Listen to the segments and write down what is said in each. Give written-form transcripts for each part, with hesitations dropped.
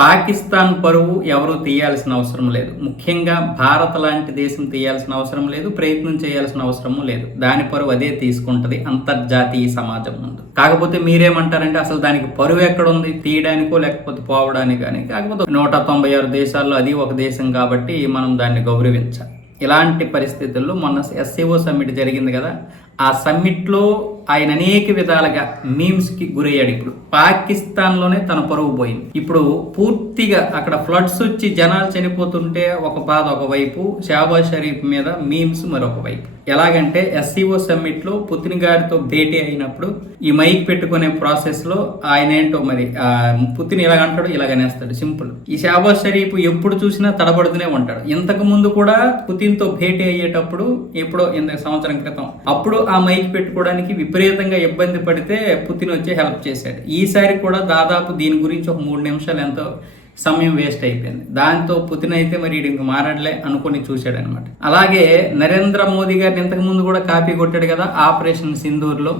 పాకిస్తాన్ పరువు ఎవరు తీయాల్సిన అవసరం లేదు. ముఖ్యంగా భారత్ లాంటి దేశం తీయాల్సిన అవసరం లేదు, ప్రయత్నం చేయాల్సిన అవసరము లేదు. దాని పరువు అదే తీసుకుంటది అంతర్జాతీయ సమాజం ముందు. కాకపోతే మీరేమంటారంటే అసలు దానికి పరువు ఎక్కడుంది, తీయడానికో లేకపోతే పోవడానికి కానీ. కాకపోతే 196 దేశాల్లో అది ఒక దేశం కాబట్టి మనం దాన్ని గౌరవించాలి. ఇలాంటి పరిస్థితుల్లో మొన్న SCO సమ్మిట్ జరిగింది కదా, ఆ సమ్మిట్లో ఆయన అనేక విధాలుగా మీమ్స్కి గురయ్యాడు. ఇప్పుడు పాకిస్తాన్లోనే తన పరువు పోయింది. ఇప్పుడు పూర్తిగా అక్కడ ఫ్లడ్స్ వచ్చి జనాలు చనిపోతుంటే ఒక బాధ ఒకవైపు, షహబాజ్ షరీఫ్ మీద మీమ్స్ మరొక వైపు. ఎలాగంటే SCO సమ్మిట్లో పుతిన్ గారితో భేటీ అయినప్పుడు ఈ మైక్ పెట్టుకునే ప్రాసెస్ లో ఆయన ఏంటో మరి పుతిన్ ఇలాగంటాడు, ఇలాగనేస్తాడు, సింపుల్. ఈ షహబాజ్ షరీఫ్ ఎప్పుడు చూసినా తడబడుతూనే ఉంటాడు. ఇంతకు ముందు కూడా పుతిన్ తో భేటీ అయ్యేటప్పుడు ఎప్పుడో సంవత్సరం క్రితం అప్పుడు ఆ మైక్ పెట్టుకోవడానికి విపరీతంగా ఇబ్బంది పడితే పుతిన్ వచ్చి హెల్ప్ చేశాడు. ఈసారి కూడా దాదాపు దీని గురించి ఒక 3 నిమిషాలు ఎంతో సమయం వేస్ట్ అయిపోయింది. దాంతో పుతిన్ అయితే మరి ఇంక మారడలే అనుకుని చూశాడు అనమాట. అలాగే నరేంద్ర మోదీ గారిని ఇంతకు ముందు కూడా కాపీ కొట్టాడు కదా ఆపరేషన్ సింధూర్లో.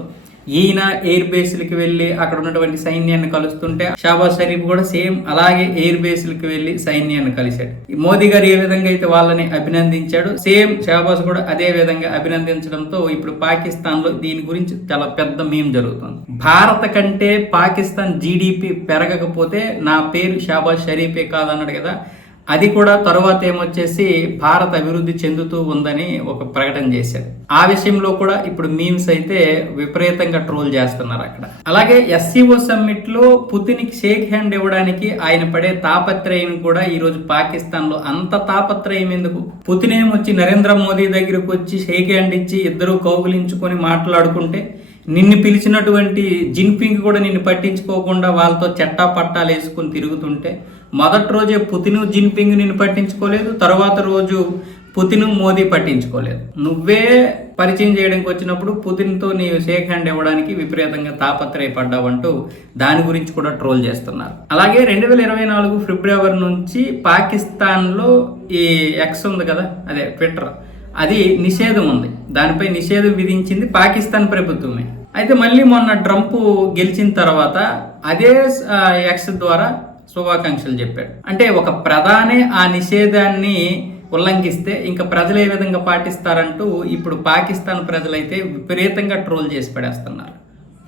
ఈయన ఎయిర్ బేస్లకి వెళ్ళి అక్కడ ఉన్నటువంటి సైన్యాన్ని కలుస్తుంటే షహబాజ్ షరీఫ్ కూడా సేమ్ అలాగే ఎయిర్ బేస్లకి వెళ్ళి సైన్యాన్ని కలిశాడు. మోదీ గారు ఏ విధంగా అయితే వాళ్ళని అభినందించాడు, సేమ్ షహబాజ్ కూడా అదే విధంగా అభినందించడంతో ఇప్పుడు పాకిస్తాన్ లో దీని గురించి చాలా పెద్ద మీమ్ జరుగుతుంది. భారత కంటే పాకిస్తాన్ GDP పెరగకపోతే నా పేరు షహబాజ్ షరీఫే కాదన్నాడు కదా, అది కూడా తర్వాత ఏమొచ్చేసి భారత్ అభివృద్ధి చెందుతూ ఉందని ఒక ప్రకటన చేశాడు. ఆ విషయంలో కూడా ఇప్పుడు మీమ్స్ అయితే విపరీతంగా ట్రోల్ చేస్తున్నారు అక్కడ. అలాగే SCO సమ్మిట్ లో పుతిన్ కి షేక్ హ్యాండ్ ఇవ్వడానికి ఆయన పడే తాపత్రయం కూడా ఈ రోజు పాకిస్తాన్ లో అంత తాపత్రయం ఎందుకు? పుతిన్ ఏమొచ్చి నరేంద్ర మోదీ దగ్గరకు వచ్చి షేక్ హ్యాండ్ ఇచ్చి ఇద్దరు కౌగులించుకొని మాట్లాడుకుంటే, నిన్ను పిలిచినటువంటి జిన్పింగ్ కూడా నిన్ను పట్టించుకోకుండా వాళ్ళతో చట్టా పట్టాలు వేసుకుని తిరుగుతుంటే, మొదటి రోజే పుతిన్ జిన్పింగ్ నిన్ను పట్టించుకోలేదు, తర్వాత రోజు పుతిన్ మోదీ పట్టించుకోలేదు. నువ్వే పరిచయం చేయడానికి వచ్చినప్పుడు పుతిన్తో నీ షేక్ హ్యాండ్ ఇవ్వడానికి విపరీతంగా తాపత్రయపడ్డావంటూ దాని గురించి కూడా ట్రోల్ చేస్తున్నారు. అలాగే 2024 ఫిబ్రవరి నుంచి పాకిస్తాన్లో ఈ X ఉంది కదా, అదే ట్విట్టర్, అది నిషేధం ఉంది. దానిపై నిషేధం విధించింది పాకిస్తాన్ ప్రభుత్వమే. అయితే మళ్ళీ మొన్న ట్రంప్ గెలిచిన తర్వాత అదే X ద్వారా శుభాకాంక్షలు చెప్పాడు. అంటే ఒక ప్రధాని ఆ నిషేధాన్ని ఉల్లంఘిస్తే ఇంకా ప్రజలు ఏ విధంగా పాటిస్తారంటూ ఇప్పుడు పాకిస్తాన్ ప్రజలైతే విపరీతంగా ట్రోల్ చేసి పడేస్తున్నారు.